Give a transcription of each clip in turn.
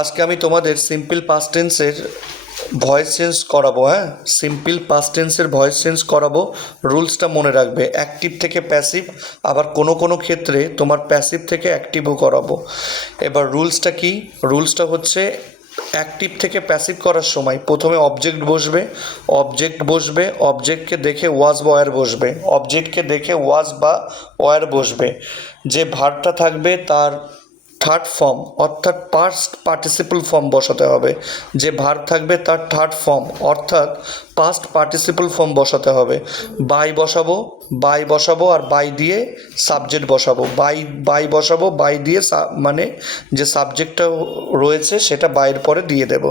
আজকে আমি তোমাদের সিম্পল পাস্ট টেন্সের ভয়েস চেঞ্জ করাবো। হ্যাঁ, সিম্পল পাস্ট টেন্সের ভয়েস চেঞ্জ করাবো। রুলসটা মনে রাখবে, অ্যাক্টিভ থেকে প্যাসিভ, আবার কোনো কোনো ক্ষেত্রে তোমার প্যাসিভ থেকে অ্যাক্টিভও করাবো। এবার রুলসটা কি? রুলসটা হচ্ছে অ্যাক্টিভ থেকে প্যাসিভ করার সময় প্রথমে অবজেক্টকে দেখে ওয়াজ বা ওয়্যার বসবে, অবজেক্টকে দেখে ওয়াজ বা ওয়্যার বসবে। যে ভার্বটা থাকবে তার থার্ড ফর্ম অর্থাৎ পাস্ট পার্টিসিপল ফর্ম বসাতে হবে। যে ভার্ব থাকবে তার থার্ড ফর্ম অর্থাৎ পাস্ট পার্টিসিপল ফর্ম বসাতে হবে। বাই বসাবো আর বাই দিয়ে সাবজেক্ট বসাবো। বাই বসাবো, বাই দিয়ে মানে যে সাবজেক্টটা রয়েছে সেটা বাইয়ের পরে দিয়ে দেব।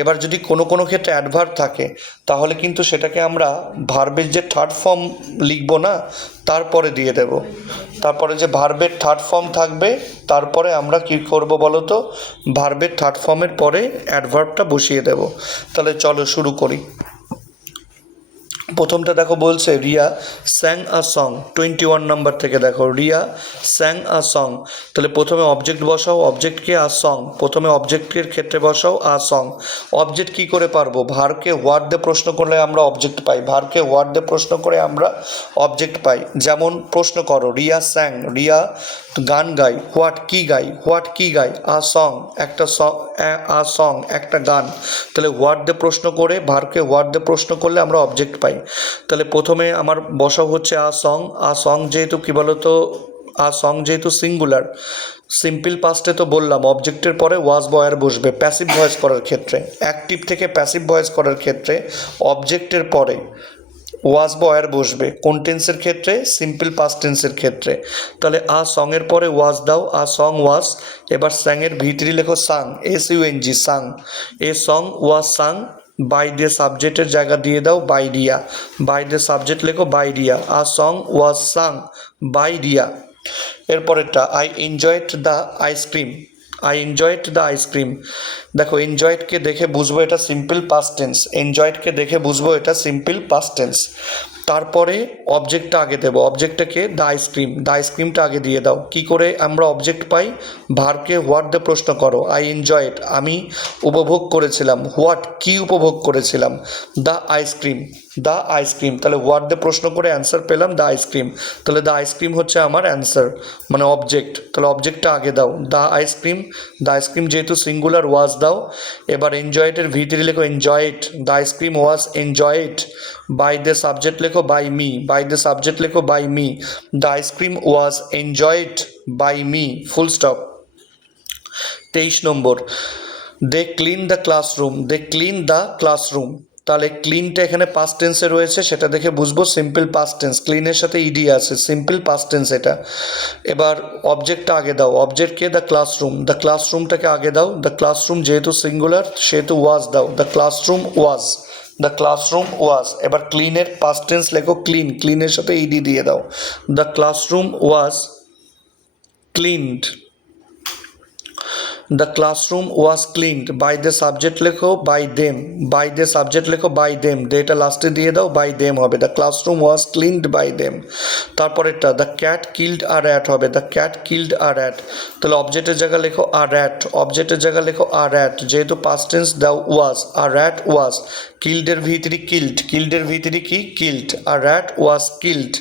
এবার যদি কোনো কোনো ক্ষেত্রে অ্যাডভার্ব থাকে তাহলে কিন্তু সেটাকে আমরা ভার্বের যে থার্ড ফর্ম লিখবো না, তারপরে দিয়ে দেব। তারপরে যে ভার্বের থার্ড ফর্ম থাকবে তারপরে আমরা কী করব বলো তো, ভার্বের থার্ড ফর্মের পরে অ্যাডভার্বটা বসিয়ে দেব। তাহলে চলো শুরু করি। প্রথমটা দেখো বলছে রিয়া স্যাং আ সং, 21 নম্বর থেকে দেখো রিয়া স্যাং আ সং। তাহলে প্রথমে অবজেক্ট বসাও, অবজেক্টকে আ সং, প্রথমে অবজেক্টের ক্ষেত্রে বসাও আ সং। অবজেক্ট কী করে পারবো? ভার্বকে হোয়াট দিয়ে প্রশ্ন করলে আমরা অবজেক্ট পাই, ভার্বকে হোয়াট দিয়ে প্রশ্ন করে আমরা অবজেক্ট পাই। যেমন প্রশ্ন করো রিয়া স্যাং, রিয়া গান গাই, হোয়াট কি গাই, আ সং একটা সং একটা গান। তাহলে হোয়াট দিয়ে প্রশ্ন করে ভার্বকে হোয়াট দিয়ে প্রশ্ন করলে আমরা অবজেক্ট পাই। তাহলে প্রথমে আমার বসাও হচ্ছে আ সং যেহেতু কী বলতো, আ সং যেহেতু সিঙ্গুলার, সিম্পল পাস্টে তো বললাম অবজেক্টের পরে ওয়াজ বয়ার বসবে। প্যাসিভ ভয়েস করার ক্ষেত্রে, অ্যাক্টিভ থেকে প্যাসিভ ভয়েস করার ক্ষেত্রে অবজেক্টের পরে ওয়াজ বয়ার বসবে। কোন টেন্সের ক্ষেত্রে? সিম্পল পাস্ট টেন্সের ক্ষেত্রে। তাহলে আ সঙের পরে ওয়াজ দাও, আ সং ওয়াজ। এবার স্যাংয়ের ভিতরে লেখো সাং, SUNG Tsang, a song was Tsang. By দিয়ে সাবজেক্টের জায়গা দিয়ে দাও বাই রিয়া, বাই দিয়ে সাবজেক্ট লেখো by Riya, a song was sung by Riya. এরপরেরটা I enjoyed the ice cream. দেখো এনজয়েডকে দেখে বুঝবো এটা সিম্পল পাস্ট টেন্স, এনজয়েডকে দেখে বুঝবো এটা সিম্পল পাস্ট টেন্স। তারপরে অবজেক্টটা আগে দেবো, অবজেক্টটাকে দ্য আইসক্রিমটা আগে দিয়ে দাও। কি করে আমরা অবজেক্ট পাই? ভার্বকে হোয়াট দিয়ে প্রশ্ন করো, আই এনজয়েড আমি উপভোগ করেছিলাম, হোয়াট কি উপভোগ করেছিলাম, দ্য আইসক্রিম। তাহলে হোয়াট দিয়ে প্রশ্ন করে অ্যান্সার পেলাম দ্য আইসক্রিম। তাহলে দ্য আইসক্রিম হচ্ছে আমার অ্যান্সার মানে অবজেক্ট। তাহলে অবজেক্টটা আগে দাও, দ্য আইসক্রিম যেহেতু সিঙ্গুলার ওয়াজ দাও। এবার এনজয়েডের ভিতরে লেখো enjoyed, the ice cream was enjoyed. By the subject লেখো by me, the ice cream was enjoyed by me, full stop. 23 নম্বর দে ক্লিন দ্য ক্লাসরুম। তাহলে ক্লিনটা এখানে পাস্ট টেন্সে রয়েছে, সেটা দেখে বুঝবো সিম্পল পাস্ট টেন্স, ক্লিনের সাথে ইডি আছে, সিম্পল পাস্ট টেন্স এটা। এবার অবজেক্টটা আগে দাও, অবজেক্টকে দ্য ক্লাসরুমটাকে আগে দাও। দ্য ক্লাসরুম যেহেতু সিঙ্গুলার সেহেতু ওয়াজ দাও, দ্য ক্লাসরুম ওয়াজ। এবার ক্লিনের পাস্ট টেন্স লেখো ক্লিনের সাথে ইডি দিয়ে দাও, the classroom was cleaned. The classroom was cleaned. By the subject লেখো বাই দেম, দেটা লাস্টে দিয়ে দাও, বাই দেম হবে, the classroom was cleaned by them. তারপরেরটা the cat killed a rat হবে, the cat killed a rat. তাহলে অবজেক্টের জায়গা লেখো আ র্যাট, যেহেতু পাস্ট টেন্স দাও ওয়াজ, আ র্যাট ওয়াজ। কিল্ডের ভিতরে কি killed, a rat was killed,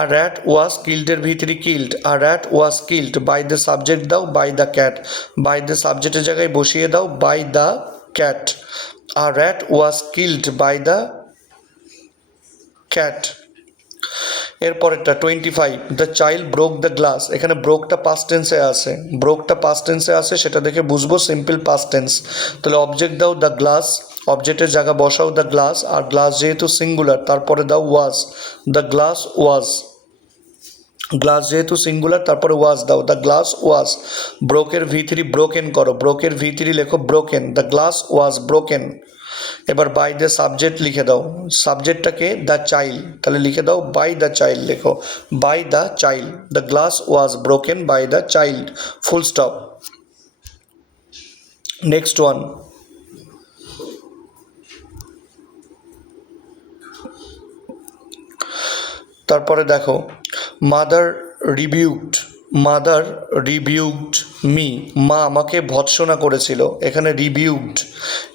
a rat was killed এর ভিতরে killed, a rat was killed by the subject দাও by the cat, by the সাবজেক্টের জায়গায় বসিয়ে দাও by the cat, a rat was killed by the cat। এরপরেরটা 25 the child broke the glass. এখানে ব্রোকটা past টেন্সে আছে, সেটা দেখে বুঝবো সিম্পল পাস্ট টেন্স। তাহলে অবজেক্ট দাও দ্য গ্লাস, অবজেক্টের জায়গা বসাও দ্য গ্লাস, আর গ্লাস যেহেতু সিঙ্গুলার তারপরে দাও ওয়াজ, দ্য গ্লাস যেহেতু সিঙ্গুলার তারপরে ওয়াজ দাও, দ্য গ্লাস ওয়াজ। ব্রোকের ভিতরি ব্রোকেন করো, ব্রোকের ভিতরি লেখো broken, the glass was broken. এবার বাই দ্য সাবজেক্ট লিখে দাও, সাবজেক্টটাকে দ্য চাইল্ড, তাহলে লিখে দাও বাই দ্য চাইল্ড, লেখো by the child, the glass was broken by the child, full stop. Next one তারপরে দেখো mother rebuked mother rebuked me, মা আমাকে ভৎসনা করেছিল। এখানে রিবিউকড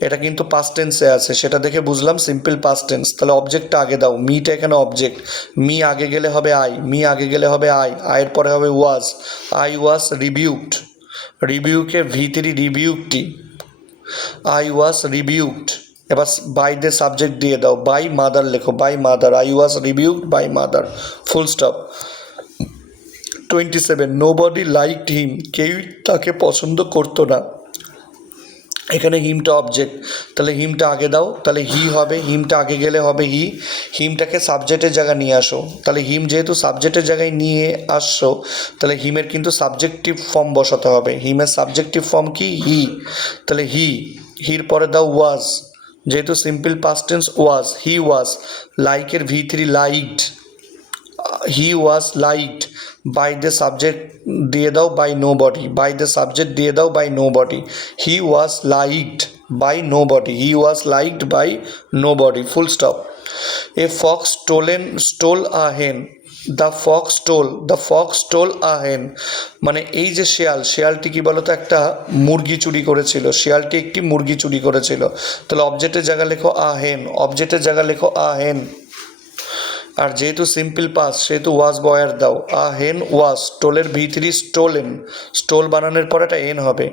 এটা কিন্তু পাস্ট টেন্সে আছে, সেটা দেখে বুঝলাম সিম্পল পাস্ট টেন্স। তাহলে অবজেক্টটা আগে দাও, মিটা এখানে অবজেক্ট, মি আগে গেলে হবে আই, মি আগে গেলে হবে আই, আয়ের পরে হবে ওয়াজ, আই ওয়াজ রিবিউকড, রিবিউকের ভিতরি রিবিউকটি, আই ওয়াজ রিবিউকড। এবার বাই দ্য সাবজেক্ট দিয়ে দাও, বাই মাদার লেখো, by mother, I was rebuked by mother, full stop. 27 nobody liked him, কেউই তাকে পছন্দ করতো না। এখানে হিমটা অবজেক্ট, তাহলে হিমটা আগে দাও, তাহলে হি হবে, হিমটা আগে গেলে হবে হি, হিমটাকে সাবজেক্টের জায়গায় নিয়ে আসো। তাহলে হিম যেহেতু সাবজেক্টের জায়গায় নিয়ে আসছো, তাহলে হিমের কিন্তু সাবজেক্টিভ ফর্ম বসাতে হবে। হিমের সাবজেক্টিভ ফর্ম কি? হি। তাহলে হি, হির পরে দাও ওয়াজ, যেহেতু simple past tense was, he was. লাইকের ভি3 liked, he was liked. By the subject দিয়ে দাও by nobody, by the subject দিয়ে দাও by nobody, he was liked by nobody, he was liked by nobody, full stop. A fox stole a hen, the Fox stole a হেন, মানে এই যে শেয়ালটি কি বলতো একটা মুরগি চুরি করেছিল, শিয়ালটি একটি মুরগি চুরি করেছিল। তাহলে অবজেক্টের জায়গা লেখো আ হেন, অবজেক্টের জায়গা লেখো আ হেন। আর যেহেতু সিম্পল পাস সেহেতু ওয়াজ বয়ার দাও, আ হেন ওয়াজ, স্টোলের ভি3 স্টোলেন, স্টোল বানানোর পর একটা এন হবে,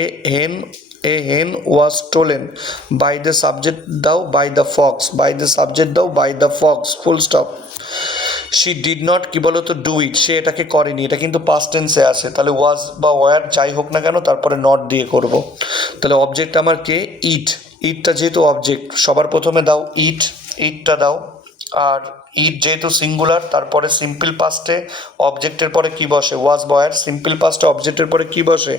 a hen was stolen. By the subject দাও by the fox, by the subject দাও by the fox, full stop. She did not কি বলো তো ডু ইট, সে এটাকে করেনি, এটা কিন্তু পাস্ট টেন্সে আছে, তাহলে ওয়াজ বা ওয়ার যাই হোক না কেন তারপরে নট দিয়ে করব। তাহলে অবজেক্ট আমার কে? ইট, ইটটা যেহেতু অবজেক্ট সবার প্রথমে দাও ইট, ইটটা দাও। আর ইট যেহেতু সিঙ্গুলার তারপরে সিম্পল পাস্টে অবজেক্টের পরে কি বসে? ওয়াজ বয়ার। সিম্পল পাস্টে অবজেক্টের পরে কি বসে?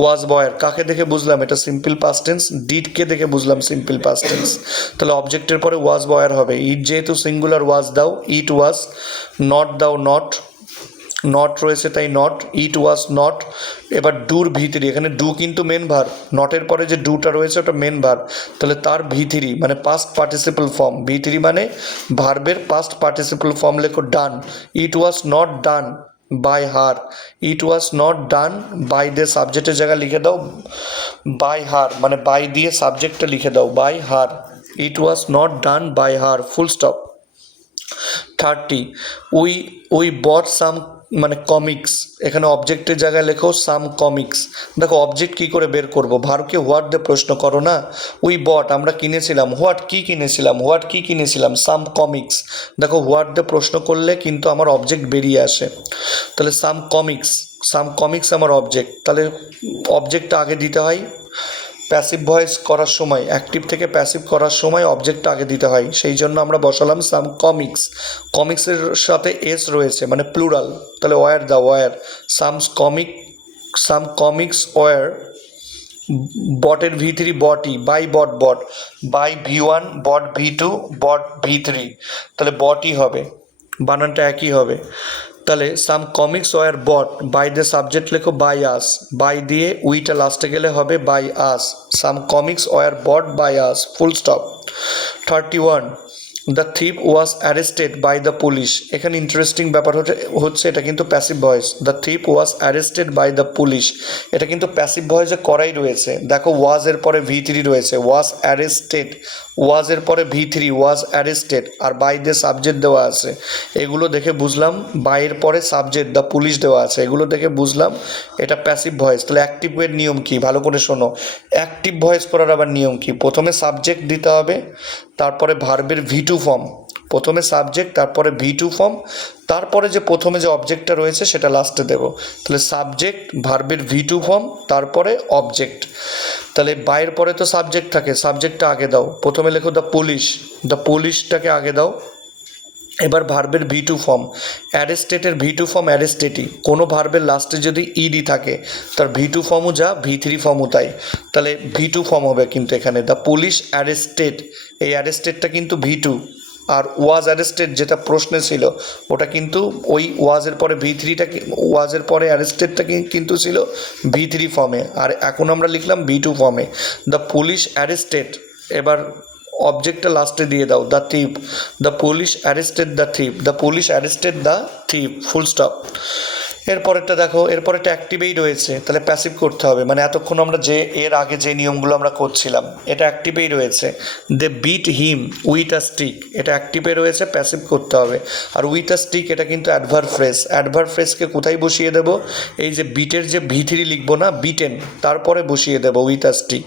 ওয়াজ বয়ার। কাকে দেখে বুঝলাম এটা সিম্পল পাস্ট টেন্স? ডিডকে দেখে বুঝলাম সিম্পল পাস্ট টেন্স। তাহলে অবজেক্টের পরে ওয়াজ বয়ার হবে। ইট যেহেতু সিঙ্গুলার ওয়াজ দাও, ইট ওয়াজ। নট দাও নট, নট রয়েছে তাই নট, ইট ওয়াজ নট। এবার ডুর ভি3, এখানে ডু কিন্তু মেন ভার্ব, নটের পরে যে ডুটা রয়েছে ওটা মেন ভার্ব, তাহলে তার ভি3 মানে পাস্ট পার্টিসিপল ফর্ম, ভি3 মানে ভার্বের পাস্ট পার্টিসিপল ফর্ম লেখো done. It was not done by her, it was not done by দিয়ে সাবজেক্টের জায়গায় লিখে দাও বাই হার, মানে বাই দিয়ে সাবজেক্টটা লিখে দাও by her, it was not done by her, full stop. 30 we bought some, মানে কমিক্স, এখানে অবজেক্টের জায়গায় লেখো সাম কমিক্স। দেখো অবজেক্ট কী করে বের করবো? ভার্বকে হোয়াট দিয়ে প্রশ্ন করো না। উই বট আমরা কিনেছিলাম, হোয়াট কি কিনেছিলাম, হোয়াট কি কিনেছিলাম, সাম কমিক্স। দেখো হোয়াট দিয়ে প্রশ্ন করলে কিন্তু আমার অবজেক্ট বেরিয়ে আসে, তাহলে সাম কমিক্স আমার অবজেক্ট। তাহলে অবজেক্টটা আগে দিতে হয়, প্যাসিভ ভয়েস করার সময়, অ্যাক্টিভ থেকে প্যাসিভ করার সময় অবজেক্টটা আগে দিতে হয়, সেই জন্য আমরা বসালাম সাম কমিক্স। কমিক্সের সাথে এস রয়েছে মানে প্লুরাল, তাহলে ওয়ার দা ওয়ার, সাম কমিক্স ওয়ার। বটের ভি3 বটই, buy bought, buy V one bought V two bought ভি3, তাহলে বটই হবে, বানানটা একই হবে। তাহলে some comics were bought, by the subject লেখো বাই আস, বাই দিয়ে উইটা লাস্টে গেলে হবে by us, some comics were bought by us, full stop. 31 the thief was arrested by the police, এখানে ইন্টারেস্টিং ব্যাপার হচ্ছে এটা কিন্তু passive voice. The thief was arrested by the police, এটা কিন্তু প্যাসিভ ভয়েসে করাই রয়েছে। দেখো ওয়াজের পরে ভি3 রয়েছে, ওয়াজ অ্যারেস্টেড, ওয়াজের পরে ভি3 ওয়াজ অ্যারেস্টেড, আর বাই দ্য সাবজেক্ট দেওয়া আছে। এগুলো দেখে বুঝলাম, বাইয়ের পরে সাবজেক্ট দ্য পুলিশ দেওয়া আছে, এগুলো দেখে বুঝলাম এটা প্যাসিভ ভয়েস। তাহলে অ্যাক্টিভ এর নিয়ম কি? ভালো করে শোনো, অ্যাক্টিভ ভয়েস করার আবার নিয়ম কি? প্রথমে সাবজেক্ট দিতে হবে, তারপরে ভার্বের ভি2 ফর্ম, প্রথমে সাবজেক্ট তারপরে ভি2 ফর্ম, তারপরে যে প্রথমে যে অবজেক্টটা রয়েছে সেটা লাস্টে দেবো। তাহলে সাবজেক্ট ভার্বের ভি2 ফর্ম তারপরে অবজেক্ট। তাহলে বাইয়ের পরে তো সাবজেক্ট থাকে, সাবজেক্টটা আগে দাও, প্রথমে লেখো দ্য পুলিশটাকে আগে দাও। এবার ভার্বের ভি2 ফর্ম, অ্যারেস্টেটের ভি2 ফর্ম অ্যারেস্টেটই, কোনো ভার্বের লাস্টে যদি ইডি থাকে তার ভি2 ফর্মও যা ভি3 ফর্মও তাই, তাহলে ভি2 ফর্ম হবে কিন্তু এখানে দ্য পুলিশ অ্যারেস্টেড, এই অ্যারেস্টেডটা কিন্তু ভি2, আর ওয়াজ অ্যারেস্টেড যেটা প্রশ্নে ছিল ওটা কিন্তু ওই ওয়াজের পরে ভি3টা, ওয়াজের পরে অ্যারেস্টেডটা কিন্তু ছিল ভি3 ফর্মে, আর এখন আমরা লিখলাম ভি2 ফর্মে দ্য পুলিশ অ্যারেস্টেড। এবার অবজেক্টটা লাস্টে দিয়ে দাও the thief, the police arrested the thief, the police arrested the thief, full stop. এরপরেরটা দেখো, এরপরেরটা অ্যাক্টিভেই রয়েছে, তাহলে প্যাসিভ করতে হবে, মানে এতক্ষণ আমরা যে এর আগে যে নিয়মগুলো আমরা করছিলাম এটা অ্যাক্টিভেই রয়েছে। They beat him with a stick, এটা অ্যাক্টিভে রয়েছে, প্যাসিভ করতে হবে। আর উইথ আ স্টিক এটা কিন্তু অ্যাডভার্ব ফ্রেজ, অ্যাডভার্ব ফ্রেজকে কোথায় বসিয়ে দেবো, এই যে বিটের যে V3 লিখবো না, বিটেন, তারপরে বসিয়ে দেবো উইথ আ স্টিক।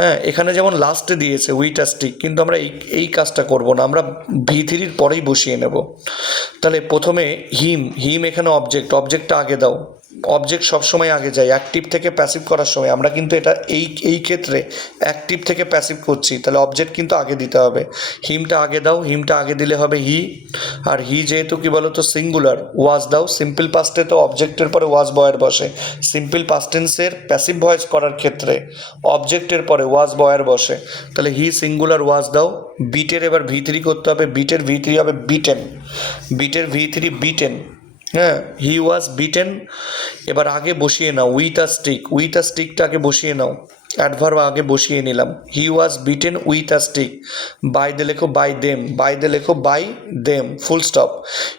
হ্যাঁ, এখানে যেমন লাস্টে দিয়েছে উইথ আ স্টিক, কিন্তু আমরা এই কাজটা করব না, আমরা V3-র পরেই বসিয়ে নেব। তাহলে প্রথমে হিম এখানে অবজেক্টটা আগে দাও, অবজেক্ট সবসময় আগে যায় অ্যাক্টিভ থেকে প্যাসিভ করার সময়। আমরা কিন্তু এটা এই ক্ষেত্রে অ্যাক্টিভ থেকে প্যাসিভ করছি, তাহলে অবজেক্ট কিন্তু আগে দিতে হবে। হিমটা আগে দাও, হিমটা আগে দিলে হবে হি। আর হি যেহেতু কি বলো তো সিঙ্গুলার, ওয়াজ দাও। সিম্পল পাস্টে তো অবজেক্টের পরে ওয়াজ বয়ের বসে, সিম্পল পাস্টেন্সের প্যাসিভ ভয়েস করার ক্ষেত্রে অবজেক্টের পরে ওয়াজ বয়ের বসে। তাহলে হি সিঙ্গুলার ওয়াজ দাও। বিটের এবার V3 করতে হবে, বিটের V3 হবে বিটেন, বিটের V3 বিটেন। হ্যাঁ, হি ওয়াজ বিটেন। এবার আগে বসিয়ে নাও with a stick, with a স্টিকটা আগে বসিয়ে নাও, অ্যাডভার্ব আগে বসিয়ে নিলাম। He was beaten with a stick. By they লেখো বাই দেম, বাই দে লেখো বাই দেম, ফুল স্টপ।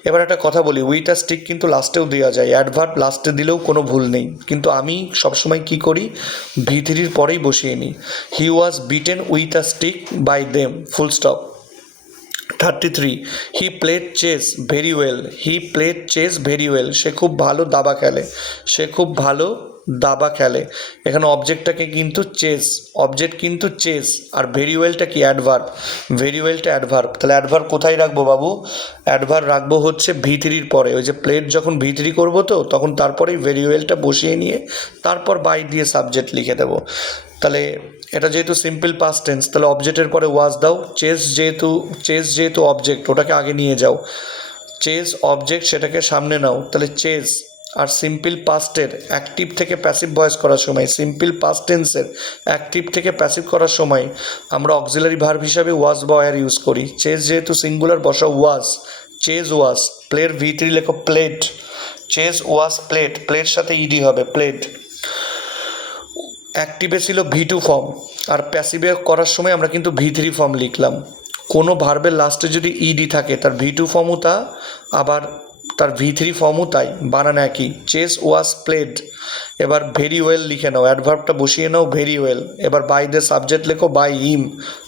এবার একটা কথা বলি, উইথ আ স্টিক কিন্তু লাস্টেও দেওয়া যায়, অ্যাডভার্ব লাস্টে দিলেও কোনো ভুল নেই, কিন্তু আমি সবসময় কি করি, V3-র পরেই বসিয়ে নিই। He was beaten with a stick by them, full stop. 33, he played chess very well, he played chess very well, সে খুব ভালো দাবা খেলে, সে খুব ভালো দাবা খেলে। এখানে অবজেক্টটাকে কিন্তু চেস, অবজেক্ট কিন্তু চেস, আর ভেরি ওয়েলটা কি অ্যাডভার্ব, ভেরি ওয়েলটা অ্যাডভার্ব। তাহলে অ্যাডভার্ব কোথায় রাখবো বাবু, অ্যাডভার্ব রাখবো হচ্ছে V3-র পরে। ওই যে প্লেড যখন V3 করবো তো তখন তারপরেই ভেরি ওয়েলটা বসিয়ে নিয়ে তারপর বাই দিয়ে সাবজেক্ট লিখে দেবো। তাহলে এটা যেহেতু সিম্পল পাস্ট টেন্স, তাহলে অবজেক্টের পরে ওয়াজ দাও। চেস যেহেতু অবজেক্ট, ওটাকে আগে নিয়ে যাও। চেস অবজেক্ট, সেটাকে সামনে নাও। তাহলে চেস আর সিম্পল পাস্টের অ্যাক্টিভ থেকে প্যাসিভ ভয়েস করার সময়, সিম্পল পাস্ট টেন্সের অ্যাক্টিভ থেকে প্যাসিভ করার সময় আমরা অক্সিলারি ভার্ব হিসাবে ওয়াজ বা ওয়্যার ইউজ করি। চেস যেহেতু সিঙ্গুলার, বসাও ওয়াজ, চেস ওয়াজ। প্লের V3 লেখো প্লেড, চেস ওয়াজ প্লেড, প্লের সাথে ইডি হবে প্লেড। অ্যাক্টিভে ছিল V2 ফর্ম, আর প্যাসিভে করার সময় আমরা কিন্তু V3 ফর্ম লিখলাম। কোনো ভার্বের লাস্টে যদি ইডি থাকে তার V2 ফর্মও তা, আবার তার V3 ফর্মও তাই, বানান একই। Chess was played. এবার ভেরি ওয়েল লিখে নাও, অ্যাডভার্বটা বসিয়ে নাও ভেরি ওয়েল। এবার বাই দ্য সাবজেক্ট লেখো বাই হিম,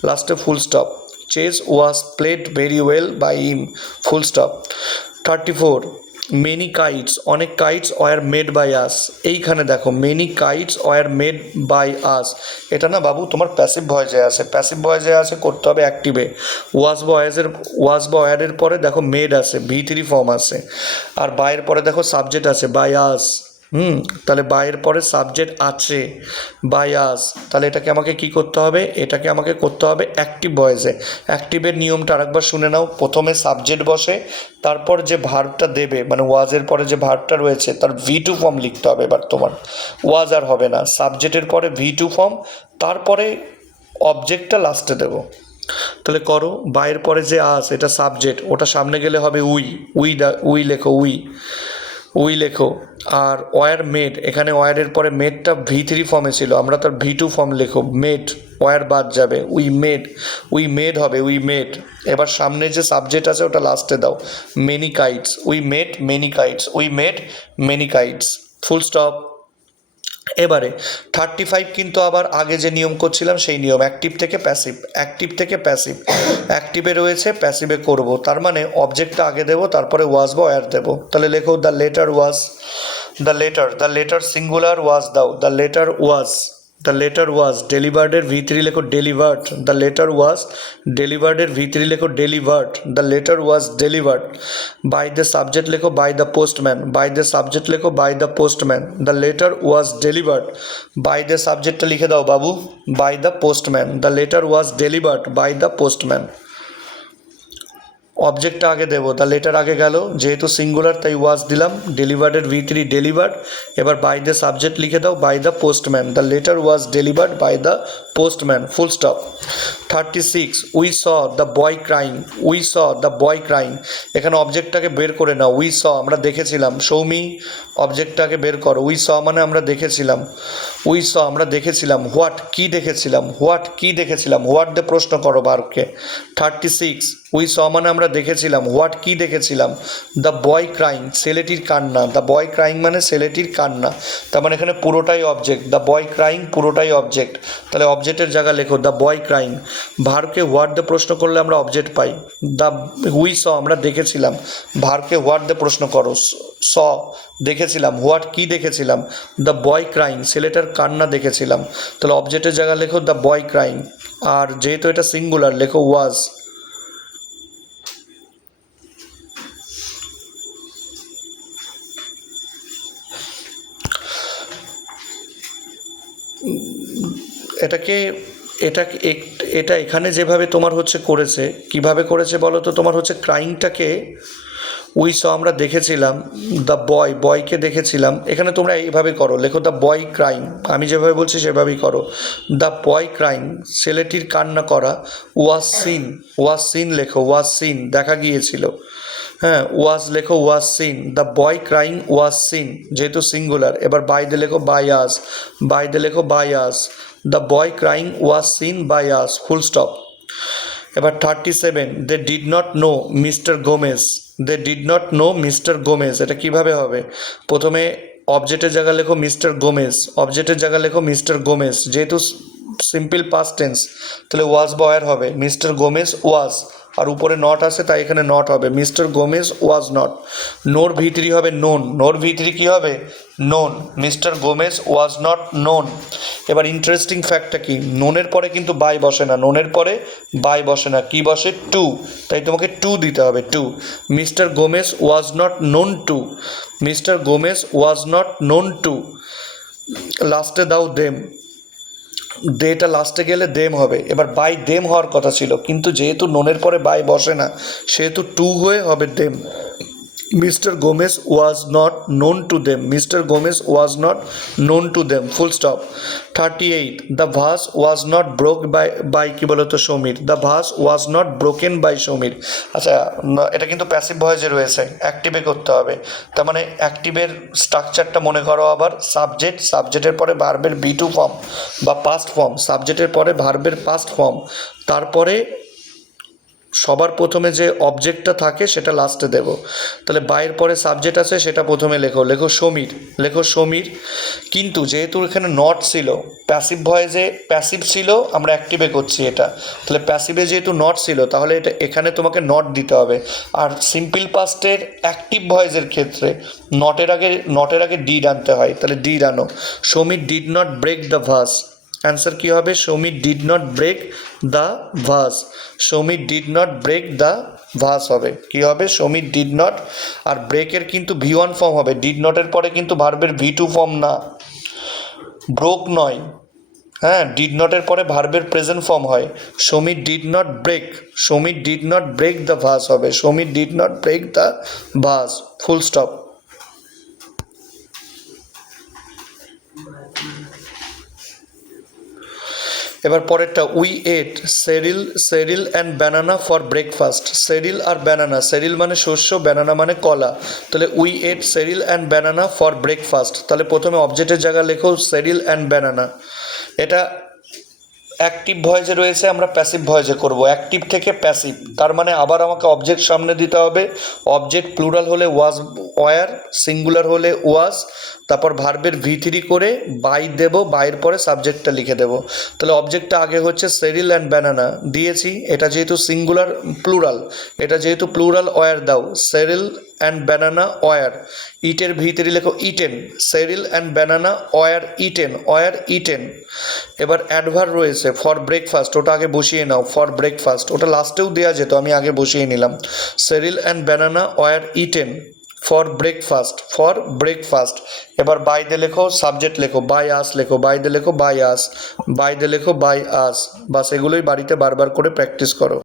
লাস্টে full stop. Chess was played very well by him, full stop. 34, many kites, অনেক kites were made by us. এইখানে দেখো many kites were made by us, এটা না বাবু তোমার passive ভয়েসে আছে, প্যাসিভ ভয়েসে আছে, করতে হবে অ্যাক্টিভে। ওয়াজ বা ওয়ারের পরে দেখো মেড আছে, V3 ফর্ম আছে, আর বাইয়ের পরে দেখো সাবজেক্ট আছে বাই আস। তাহলে বাইয়ের পরে সাবজেক্ট আছে বাই আস, তাহলে এটাকে আমাকে কি করতে হবে, এটাকে আমাকে করতে হবে অ্যাক্টিভ ভয়েসে। অ্যাক্টিভের নিয়মটা আরেকবার শুনে নাও। প্রথমে সাবজেক্ট বসে, তারপর যে ভার্বটা দেবে, মানে ওয়াজের পরে যে ভার্বটা রয়েছে তার V2 ফর্ম লিখতে হবে। এবার তোমার ওয়াজ আর হবে না, সাবজেক্টের পরে V2 ফর্ম, তারপরে অবজেক্টটা লাস্টে দেবো। তাহলে করো, বাইয়ের পরে যে আস এটা সাবজেক্ট, ওটা সামনে গেলে হবে উই লেখো উই লেখো। আর ওয়ার মেড, এখানে ওয়ারের পরে মেডটা V3 ফর্মে ছিল, আমরা তার V2 ফর্ম লেখো মেড, ওয়ার বাদ যাবে, উই মেড হবে উই মেড। এবার সামনে যে সাবজেক্ট আছে ওটা লাস্টে দাও, many kites, we made many kites, we made many kites, full stop. এবারে 35 কিন্তু আবার আগে যে নিয়ম করছিলাম সেই নিয়ম, অ্যাক্টিভ থেকে প্যাসিভ, অ্যাক্টিভ থেকে প্যাসিভ। অ্যাক্টিভে রয়েছে, প্যাসিভে করব, তার মানে অবজেক্টটা আগে দেবো, তারপরে ওয়াজ বা ওয়্যার দেবো। তাহলে লেখো the letter was, the letter singular was দাও, দ্য লেটার ওয়াজ ডেলিভার্ডের V3 লেখো ডেলিভার্ড, দ্য লেটার ওয়াজ ডেলিভার্ডের V3 লেখো delivered, the letter was delivered. By the subject লেখো by the postman, by the subject লেখো by the postman, the letter was delivered. By the সাবজেক্টটা লিখে দাও বাবু, by the postman, the letter was delivered by the postman. অবজেক্টটা আগে দেবো, the letter আগে গেল, যেহেতু সিঙ্গুলার তাই ওয়াজ দিলাম, ডেলিভার্ডের V3 ডেলিভার্ড। এবার বাই দ্য সাবজেক্ট লিখে দাও by the postman, the letter was delivered by the postman, full stop. 36, we saw the boy crying, we saw the boy crying. এখানে অবজেক্টটাকে বের করে নাও, উই স আমরা দেখেছিলাম, সৌমি অবজেক্টটাকে বের করো। উই স মানে আমরা দেখেছিলাম, উই স আমরা দেখেছিলাম, হোয়াট কি দেখেছিলাম, হোয়াট কি দেখেছিলাম, হোয়াট দিয়ে প্রশ্ন করো ভার্বকে। 36, উই স মানে আমরা দেখেছিলাম, হোয়াট কি দেখেছিলাম, দ্য বয় ক্রাইং ছেলেটির কান্না, দ্য বয় ক্রাইং মানে ছেলেটির কান্না, তার মানে এখানে পুরোটাই অবজেক্ট, দ্য বয় ক্রাইং পুরোটাই অবজেক্ট, তাহলে অবজেক্টের জায়গা লেখো দ্য বয় ক্রাইং। ভার্বকে হোয়াট দিয়ে প্রশ্ন করলে আমরা object pi, the we saw আমরা দেখেছিলাম, ভার্বকে হোয়াট দিয়ে প্রশ্ন করো, স দেখেছিলাম, হোয়াট কি দেখেছিলাম, দ্য বয় ক্রাইং ছেলেটার কান্না দেখেছিলাম, তাহলে অবজেক্টের জায়গা লেখো দ্য বয় ক্রাইং, আর যেহেতু এটা সিঙ্গুলার লেখো ওয়াজ। এটাকে এটা এটা এখানে যেভাবে তোমার হচ্ছে করেছে, কিভাবে করেছে বলো তো, তোমার হচ্ছে ক্রাইংটাকে উই স আমরা দেখেছিলাম, দ্য বয়কে দেখেছিলাম, এখানে তোমরা এইভাবে করো, লেখো দ্য বয় ক্রাইং, আমি যেভাবে বলছি সেভাবেই করো, দ্য বয় ক্রাইং ছেলেটির কান্না করা, ওয়াজ সিন লেখো, ওয়াজ সিন দেখা গিয়েছিল, হ্যাঁ ওয়াজ লেখো, was seen, the boy crying was seen যেহেতু সিঙ্গুলার, এবার বাই দে লেখো বাই আস, বাই দে লেখো by us, the boy crying was seen by us, full stop. এবার 37, they did not know Mister Gomez, they did not know Mister Gomez, এটা কিভাবে হবে, প্রথমে অবজেক্টের জায়গা লেখো মিস্টার গোমেজ, অবজেক্টের জায়গা লেখো মিস্টার গোমেজ, যেহেতু সিম্পল পাস্ট টেন্স তাহলে ওয়াজ বয়ার হবে, মিস্টার গোমেজ ওয়াজ, আর উপরে নট আছে তাই এখানে নট হবে, মিস্টার গোমেজ ওয়াজ নট, নোর ভিতরি হবে নোন, নোর ভিতরি কী হবে known, Mister Gomez was not known. এবার ইন্টারেস্টিং ফ্যাক্টটা কি, নোনের পরে কিন্তু বাই বসে না, নোনের পরে বাই বসে না, কি বসে টু, তাই তোমাকে টু দিতে হবে, to, Mister Gomez was not known to, Mister Gomez was not known to, লাস্টে দাও দেম, দেটা লাস্টে গেলে দেম হবে, এবার বাই দেম হওয়ার কথা ছিল কিন্তু যেহেতু নোনের পরে বাই বসে না সেহেতু টু হয়ে হবে them, Mister Gomez was not known to them, Mister Gomez was not known to them, full stop. 38, the vase was not broke by কী বলো তো Samir, the vase was not broken by Samir, আচ্ছা এটা কিন্তু প্যাসিভ ভয়েসে রয়েছে, অ্যাক্টিভে করতে হবে, তার মানে অ্যাক্টিভের স্ট্রাকচারটা মনে করো আবার, সাবজেক্ট, সাবজেক্টের পরে ভার্বের বি টু ফর্ম বা পাস্ট ফর্ম, সাবজেক্টের পরে ভার্বের পাস্ট ফর্ম, তারপরে সবার প্রথমে যে অবজেক্টটা থাকে সেটা লাস্টে দেব, তাহলে বাইয়ের পরে সাবজেক্ট আছে সেটা প্রথমে লেখো, লেখো সমীর, লেখো সমীর, কিন্তু যেহেতু এখানে নট ছিল, প্যাসিভ ভয়েসে প্যাসিভ ছিল আমরা অ্যাক্টিভে করছি এটা, তাহলে প্যাসিভে যেহেতু নট ছিল তাহলে এটা এখানে তোমাকে নট দিতে হবে, আর সিম্পল পাস্টের অ্যাক্টিভ ভয়েসের ক্ষেত্রে নটের আগে ডিড আনতে হয়, তাহলে ডিড আনো, Samir did not break the vase, answer কী হবে, Samir did not break the vase, Samir did not break the vase হবে, কী হবে সমীর ডিড নট, আর ব্রেকের কিন্তু V1 ফর্ম হবে, ডিড নটের পরে কিন্তু ভার্বের V2 ফর্ম না, ব্রোক নয়, হ্যাঁ ডিড নটের পরে ভার্বের প্রেজেন্ট ফর্ম হয়, Samir did not break, Samir did not break the vase হবে, Samir did not break the vase, full stop. এবার পরেরটা, we ate cereal and banana for breakfast, cereal আর ব্যানানা, সেরিল মানে শস্য, ব্যানানা মানে কলা, তাহলে we ate cereal and banana for breakfast, তাহলে প্রথমে অবজেক্টের জায়গা লেখো সেরিল অ্যান্ড ব্যানানা, এটা অ্যাক্টিভ ভয়েসে রয়েছে, আমরা প্যাসিভ ভয়েসে করব, অ্যাক্টিভ থেকে প্যাসিভ, তার মানে আবার আমাকে অবজেক্ট সামনে দিতে হবে, অবজেক্ট প্লুরাল হলে ওয়াজ ওয়ার, সিঙ্গুলার হলে ওয়াজ, তারপর ভার্বের V3 করে বাই দেব, বাইয়ের পরে সাবজেক্টটা লিখে দেব, তাহলে অবজেক্টটা আগে হচ্ছে সেরিল অ্যান্ড ব্যানানা দিয়েছি, এটা যেহেতু সিঙ্গুলার প্লুরাল, এটা যেহেতু প্লুরাল ওয়ার দাও, সেরিল অ্যান্ড ব্যানানা ওয়ার, ইটের V3 লেখো eaten, cereal and banana were eaten, এবার অ্যাডভার রয়েছে ফর ব্রেকফাস্ট, ওটা আগে বসিয়ে নাও, ফর ব্রেকফাস্ট ওটা লাস্টেও দেওয়া যেত, আমি আগে বসিয়ে নিলাম, cereal and banana were eaten for breakfast, এবার বাই দে লেখো, সাবজেক্ট লেখো, বাই আস লেখো, বাই দে লেখো বাই আস, বাই দে লেখো বাই আস, বাস এগুলোই বাড়িতে বারবার করে প্র্যাকটিস করো।